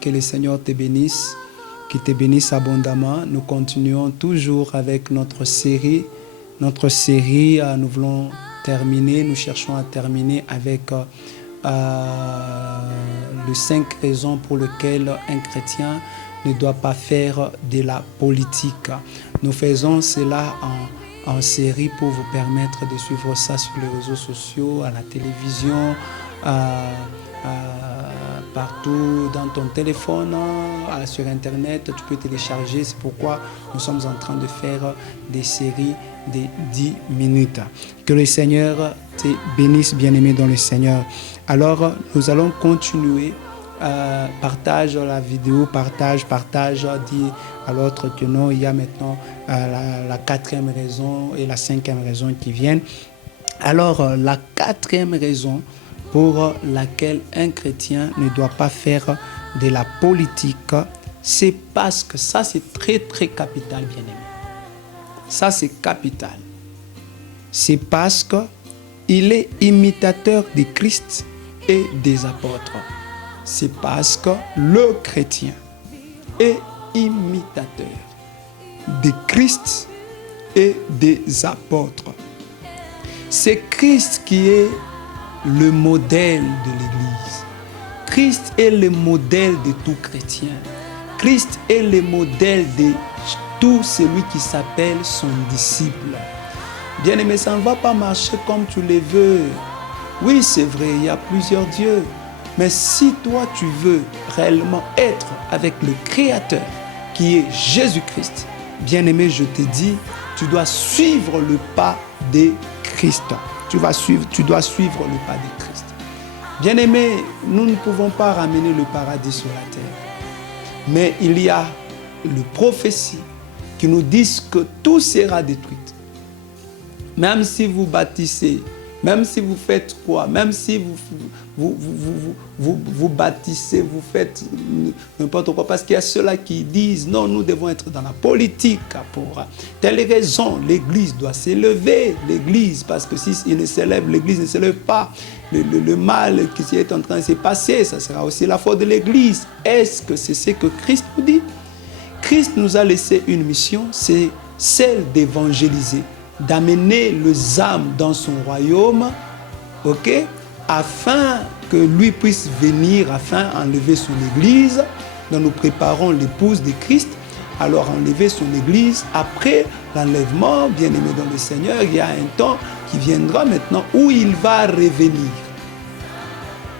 que le Seigneur te bénisse, qu'il te bénisse abondamment. Nous continuons toujours avec notre série. Notre série, nous voulons terminer, nous cherchons à terminer avec les 5 raisons pour lesquelles un chrétien ne doit pas faire de la politique. Nous faisons cela en série pour vous permettre de suivre ça sur les réseaux sociaux, à la télévision, partout dans ton téléphone, sur Internet, tu peux télécharger. C'est pourquoi nous sommes en train de faire des séries de 10 minutes. Que le Seigneur te bénisse, bien-aimé dans le Seigneur. Alors, nous allons continuer. Partage la vidéo, partage, dis à l'autre que non, il y a maintenant la 4e raison et la 5e raison qui viennent. Alors, la 4e raison pour laquelle un chrétien ne doit pas faire de la politique, c'est parce que ça, c'est très, très capital, bien-aimé. Ça, c'est capital. C'est parce qu'il est imitateur de Christ et des apôtres. C'est parce que le chrétien est imitateur de Christ et des apôtres. C'est Christ qui est le modèle de l'Église. Christ est le modèle de tout chrétien. Christ est le modèle de tout celui qui s'appelle son disciple. Bien-aimé, ça ne va pas marcher comme tu le veux. Oui, c'est vrai, il y a plusieurs dieux. Mais si toi, tu veux réellement être avec le Créateur, qui est Jésus-Christ, bien-aimé, je te dis, tu dois suivre le pas de Christ. Tu dois suivre le pas de Christ. Bien-aimé, nous ne pouvons pas ramener le paradis sur la terre. Mais il y a les prophéties qui nous disent que tout sera détruit. Même si vous bâtissez, même si vous faites quoi, même si vous bâtissez, vous faites n'importe quoi, parce qu'il y a ceux-là qui disent non, nous devons être dans la politique pour telle raison, l'Église doit s'élever, l'Église, parce que si il ne s'élève, l'Église ne s'élève pas, le mal qui est en train de se passer, ça sera aussi la faute de l'Église. Est-ce que c'est ce que Christ nous dit? Christ nous a laissé une mission, c'est celle d'évangéliser, d'amener les âmes dans son royaume, ok, afin que lui puisse venir, afin d'enlever son église. Donc nous préparons l'épouse de Christ, alors enlever son église. Après l'enlèvement, bien aimé dans le Seigneur, il y a un temps qui viendra maintenant où il va revenir.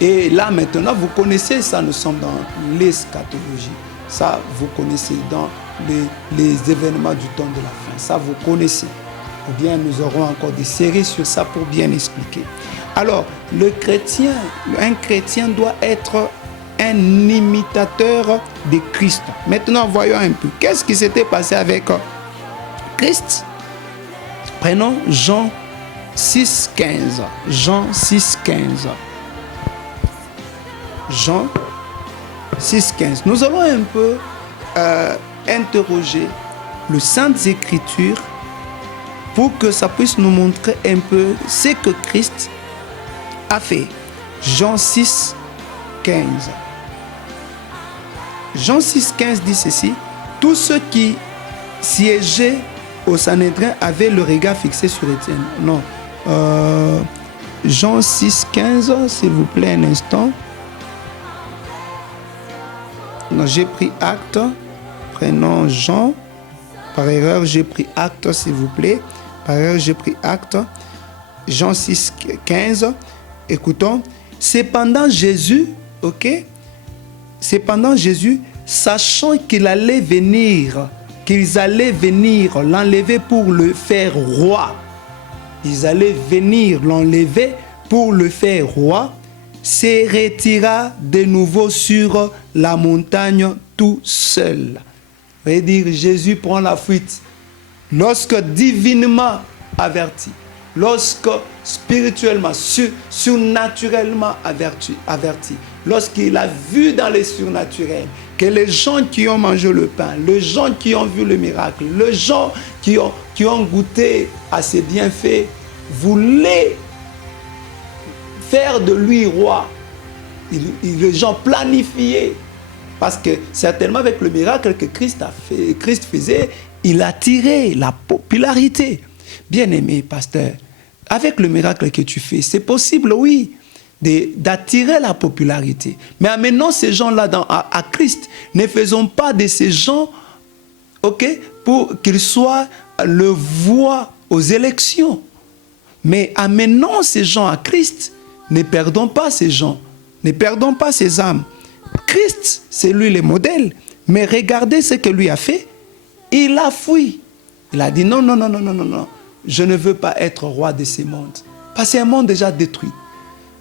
Et là maintenant, vous connaissez ça, nous sommes dans l'eschatologie. Ça, vous connaissez dans les événements du temps de la fin. Ça, vous connaissez. Ou bien nous aurons encore des séries sur ça pour bien expliquer. Alors, un chrétien doit être un imitateur de Christ. Maintenant, voyons un peu. Qu'est-ce qui s'était passé avec Christ? Prenons Jean 6,15. Jean 6,15. Jean 6,15. Nous allons un peu interroger les Saintes Écritures pour que ça puisse nous montrer un peu ce que Christ a fait. Jean 6, 15. Jean 6, 15 dit ceci. Tous ceux qui siégeaient au Sanhédrin avaient le regard fixé sur Étienne. Non. Jean 6, 15, s'il vous plaît, un instant. Non, j'ai pris acte. Prenons Jean. Par erreur, j'ai pris acte, s'il vous plaît. Par erreur, j'ai pris acte. Jean 6, 15. Écoutons. Cependant, Jésus, ok? Cependant, Jésus, sachant qu'ils allaient venir l'enlever pour le faire roi. Ils allaient venir l'enlever pour le faire roi. Se retira de nouveau sur la montagne tout seul. Vous voyez dire, Jésus prend la fuite. Lorsque divinement averti, lorsque spirituellement, surnaturellement averti, lorsqu'il a vu dans les surnaturels que les gens qui ont mangé le pain, les gens qui ont vu le miracle, les gens qui ont goûté à ses bienfaits, voulaient faire de lui roi. Les gens planifiaient Parce que certainement avec le miracle que Christ faisait, il attirait la popularité. Bien-aimé pasteur, avec le miracle que tu fais, c'est possible, oui, d'attirer la popularité. Mais amenons ces gens-là à Christ. Ne faisons pas de ces gens, pour qu'ils soient le voix aux élections. Mais amenons ces gens à Christ. Ne perdons pas ces gens. Ne perdons pas ces âmes. Christ, c'est lui le modèle. Mais regardez ce que lui a fait. Il a fui. Il a dit non, non, non, non, non, non, non. Je ne veux pas être roi de ce monde. Parce que c'est un monde déjà détruit.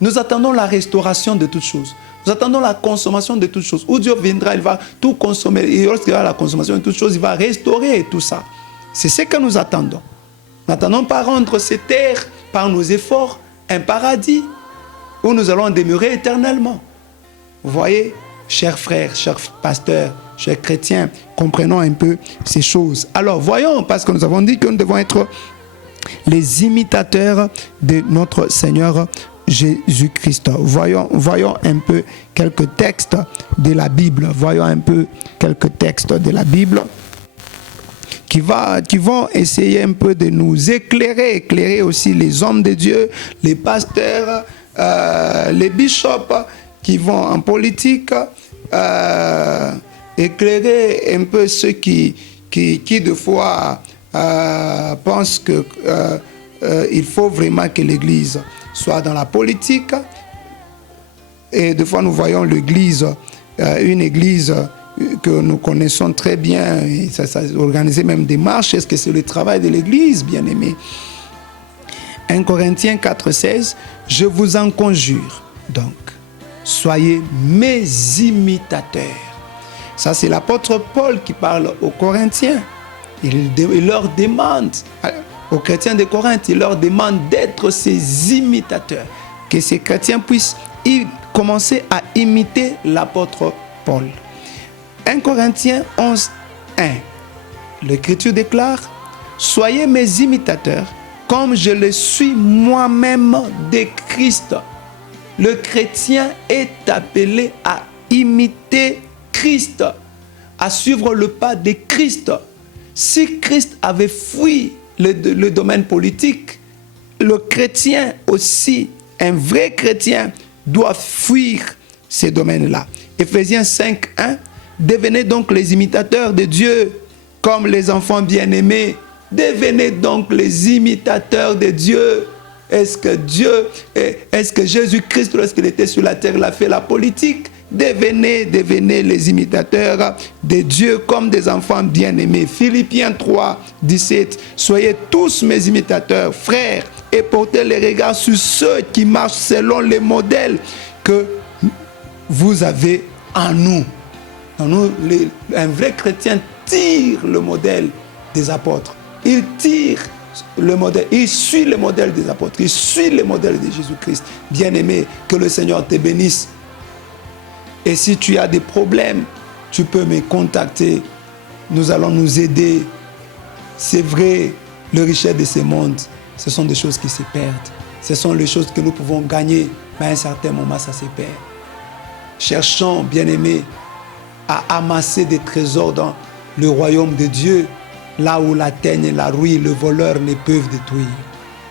Nous attendons la restauration de toutes choses. Nous attendons la consommation de toutes choses. Où Dieu viendra, il va tout consommer. Et lorsqu'il y aura la consommation de toutes choses, il va restaurer tout ça. C'est ce que nous attendons. Nous n'attendons pas rendre cette terre, par nos efforts, un paradis où nous allons demeurer éternellement. Vous voyez, chers frères, chers pasteurs, chers chrétiens, comprenons un peu ces choses. Alors, voyons, parce que nous avons dit que nous devons être les imitateurs de notre Seigneur Jésus-Christ. Voyons un peu quelques textes de la Bible. Voyons un peu quelques textes de la Bible qui vont essayer un peu de nous éclairer aussi les hommes de Dieu, les pasteurs, les bishops qui vont en politique, éclairer un peu ceux qui de fois pensent que il faut vraiment que l'Église soit dans la politique. Et des fois nous voyons l'Église, une Église que nous connaissons très bien, et ça organiser même des marches. Est-ce que c'est le travail de l'Église, bien-aimé? 1 Corinthiens 4,16, je vous en conjure, donc, soyez mes imitateurs. Ça, c'est l'apôtre Paul qui parle aux Corinthiens. Il leur demande, aux chrétiens de Corinthe, il leur demande d'être ses imitateurs. Que ces chrétiens puissent commencer à imiter l'apôtre Paul. 1 Corinthiens 11, 1. L'Écriture déclare, soyez mes imitateurs, comme je le suis moi-même de Christ. Le chrétien est appelé à imiter Christ, à suivre le pas de Christ. Si Christ avait fui le domaine politique, le chrétien aussi, un vrai chrétien, doit fuir ces domaines-là. Éphésiens 5, 1. Devenez donc les imitateurs de Dieu, comme les enfants bien-aimés. Devenez donc les imitateurs de Dieu. Est-ce que Jésus-Christ, lorsqu'il était sur la terre, il a fait la politique? Devenez les imitateurs de Dieu comme des enfants bien-aimés. Philippiens 3, 17. Soyez tous mes imitateurs, frères, et portez les regards sur ceux qui marchent selon les modèles que vous avez en nous. Un vrai chrétien tire le modèle des apôtres. Il tire le modèle, il suit le modèle des apôtres, il suit le modèle de Jésus-Christ. Bien-aimé, que le Seigneur te bénisse. Et si tu as des problèmes, tu peux me contacter. Nous allons nous aider. C'est vrai, le richesse de ce monde, ce sont des choses qui se perdent. Ce sont les choses que nous pouvons gagner, mais à un certain moment, ça se perd. Cherchons, bien-aimés, à amasser des trésors dans le royaume de Dieu, là où la teigne, la rouille, le voleur ne peuvent détruire.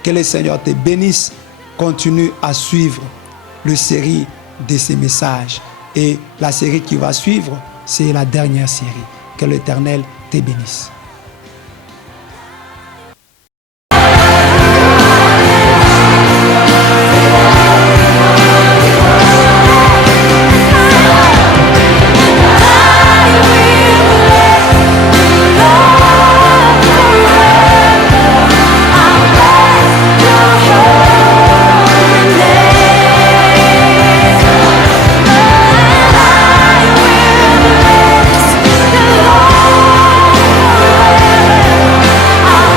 Que le Seigneur te bénisse. Continue à suivre la série de ces messages. Et la série qui va suivre, c'est la dernière série. Que l'Éternel te bénisse.